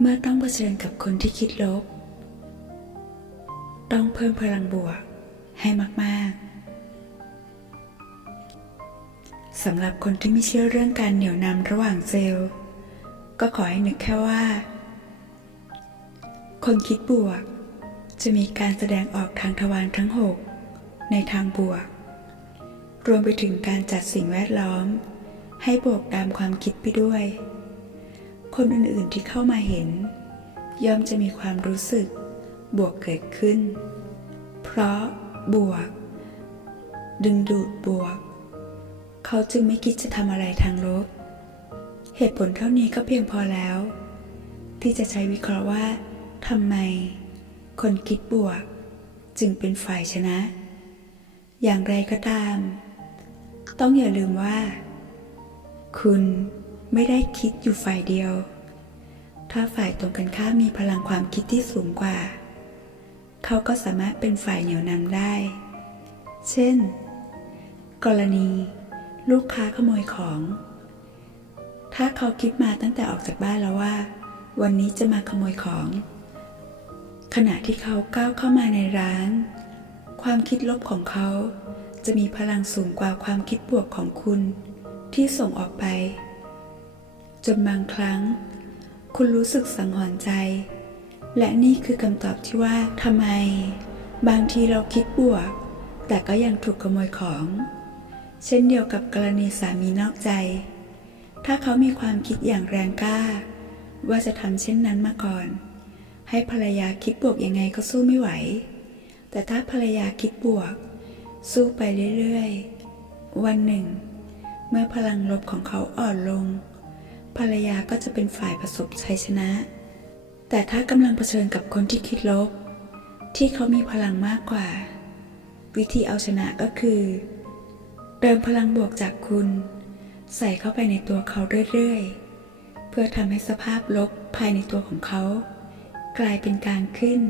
เมื่อต้องเผชิญกับคนที่คิดลบ ต้องเพิ่มพลังบวกให้มาก ๆ สำหรับคนที่ไม่เชื่อเรื่องการเหนี่ยวนำระหว่างเซลล์ ก็ขอให้นึกแค่ว่า คนคิดบวก จะมีการแสดงออกทางทวารทั้ง 6 ในทางบวก รวมไปถึงการจัดสิ่งแวดล้อม ให้บวกตามความคิดไปด้วย คนอื่นๆที่เข้ามาเห็น ย่อมจะมีความรู้สึกบวกเกิดขึ้น เพราะบวก ดึงดูดบวก เขาจึงไม่คิดจะทำอะไรทางลบ เหตุผลเท่านี้ก็เพียงพอแล้ว ที่จะใช้วิเคราะห์ว่าทำไม คนคิดบวก จึงเป็นฝ่ายชนะ อย่างไรก็ตาม ต้องอย่าลืมว่า คุณ ไม่ได้คิดอยู่ฝ่ายเดียว ถ้าฝ่ายตรงกันข้ามมีพลังความคิดที่สูงกว่า เขาก็สามารถเป็นฝ่ายเหนี่ยวนำได้ เช่น กรณี ลูกค้าขโมยของ ถ้าเขาคิดมาตั้งแต่ออกจากบ้านแล้วว่า วันนี้จะมาขโมยของ ขณะที่เขาก้าวเข้ามาในร้าน ความคิดลบของเขาจะมีพลังสูงกว่าความคิดบวกของคุณ ที่ส่งออกไป จนบางครั้ง คุณรู้สึกสังหรณ์ใจ และนี่คือคำตอบที่ว่าทำไม บางทีเราคิดบวก แต่ก็ยังถูกขโมยของ เช่นเดียวกับกรณีสามีนอกใจ ถ้าเขามีความคิดอย่างแรงกล้า ว่าจะทำเช่นนั้นมาก่อน ให้ภรรยาคิดบวกยังไงก็สู้ไม่ไหว แต่ถ้าภรรยาคิดบวก สู้ไปเรื่อยๆ วันหนึ่ง เมื่อพลังลบของเขาอ่อนลง ภรรยาก็จะเป็นฝ่ายประสบชัยชนะ แต่ถ้ากำลังเผชิญกับคนที่คิดลบ ที่เขามีพลังมากกว่า วิธีเอาชนะก็คือ เติมพลังบวกจากคุณ ใส่เข้าไปในตัวเขาเรื่อยๆ เพื่อทำให้สภาพลบภายในตัวของเขา กลายเป็นการขึ้น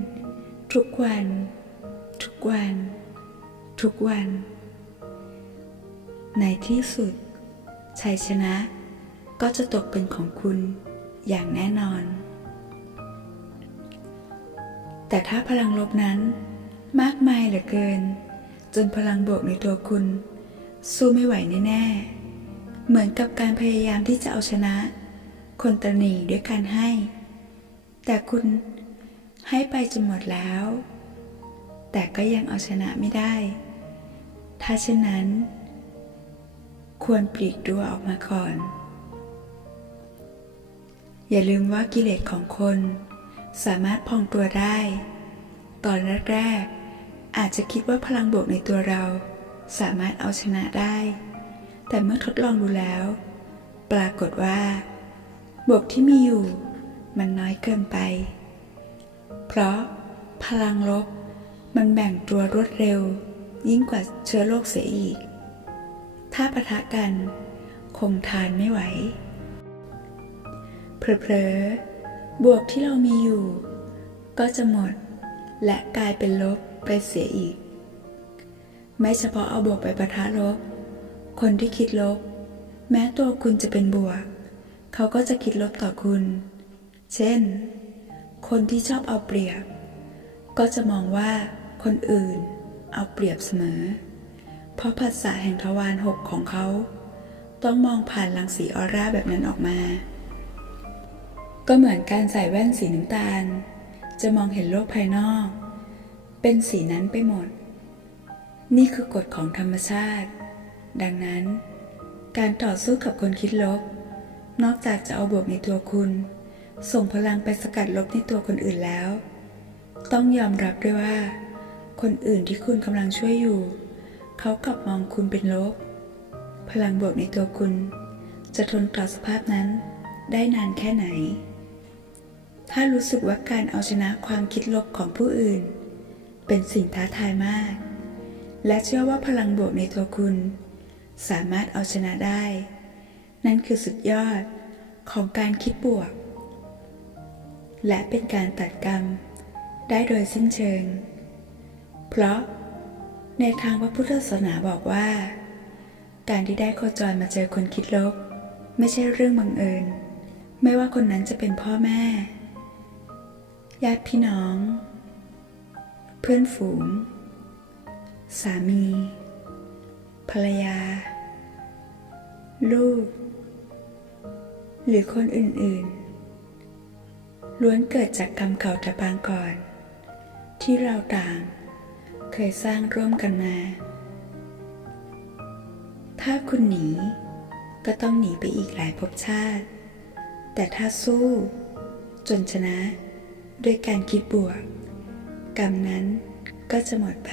ทุกวัน ทุกวัน ทุกวัน ในที่สุดชัยชนะ ก็จะตกเป็นของคุณอย่างแน่นอน แต่ถ้าพลังลบนั้นมากมายเหลือเกิน จนพลังบวกในตัวคุณ สู้ไม่ไหวแน่ๆ เหมือนกับการพยายามที่จะเอาชนะ คนตระหนีด้วยการให้ แต่คุณให้ไปจนหมดแล้ว แต่ก็ยังเอาชนะไม่ได้ ถ้าเช่นนั้น ควรปลีกตัวออกมาก่อน อย่าลืมว่ากิเลสของคน สามารถพองตัวได้ ตอนแรกๆอาจจะคิดว่าพลังบวกในตัวเรา สามารถเอาชนะได้ แต่เมื่อทดลองดูแล้ว ปรากฏว่า บวกที่มีอยู่ มันน้อยเกินไป เพราะพลังลบมันแบ่งตัวรวดเร็ว ยิ่งกว่าเชื้อโรคเสียอีก ถ้าปะทะกัน คงทานไม่ไหว เผลอๆบวกที่เรามีอยู่ ก็จะหมด และกลายเป็นลบไปเสียอีก ไม่เฉพาะเอาบวกไปประทะลบ คนที่คิดลบ แม้ตัวคุณจะเป็นบวก เขาก็จะคิดลบต่อคุณ เช่น คนที่ชอบเอาเปรียบ ก็จะมองว่าคนอื่นเอาเปรียบเสมอ เพราะภาษาแห่งทวารหกของเขา ต้องมองผ่านรังสีออร่าแบบนั้นออกมา ก็เหมือนการใส่แว่นสีน้ำตาล จะมองเห็นโลกภายนอก เป็นสีนั้นไปหมด นี่คือกฎของธรรมชาติ ดังนั้น การต่อสู้กับคนคิดลบ นอกจากจะเอาบวกในตัวคุณ ส่งพลังไปสกัดลบในตัวคนอื่นแล้ว ต้องยอมรับด้วยว่า คนอื่นที่คุณกำลังช่วยอยู่ เขากลับมองคุณเป็นลบ พลังบวกในตัวคุณ จะทนต่อสภาพนั้นได้นานแค่ไหน ถ้ารู้สึกว่าการเอาชนะความคิดลบของผู้อื่น เป็นสิ่งท้าทายมาก และเชื่อว่าพลังบวกในตัวคุณ สามารถเอาชนะได้ นั่นคือสุดยอดของการคิดบวก และเป็นการตัดกรรม ได้โดยสิ้นเชิง เพราะในทางพระพุทธศาสนาบอกว่า การที่ได้โคจรมาเจอคนคิดลบ ไม่ใช่เรื่องบังเอิญ ไม่ว่าคนนั้นจะเป็นพ่อแม่ ญาติพี่น้อง เพื่อนฝูง สามี ภรรยา ลูก หรือคนอื่นๆ ล้วนเกิดจากกรรมเก่าแต่ปางก่อน ที่เราต่างเคยสร้างร่วมกันมา ถ้าคุณหนี ก็ต้องหนีไปอีกหลายภพชาติ แต่ถ้าสู้ จนชนะ ด้วยการคิดบวก กรรมนั้นก็จะหมดไป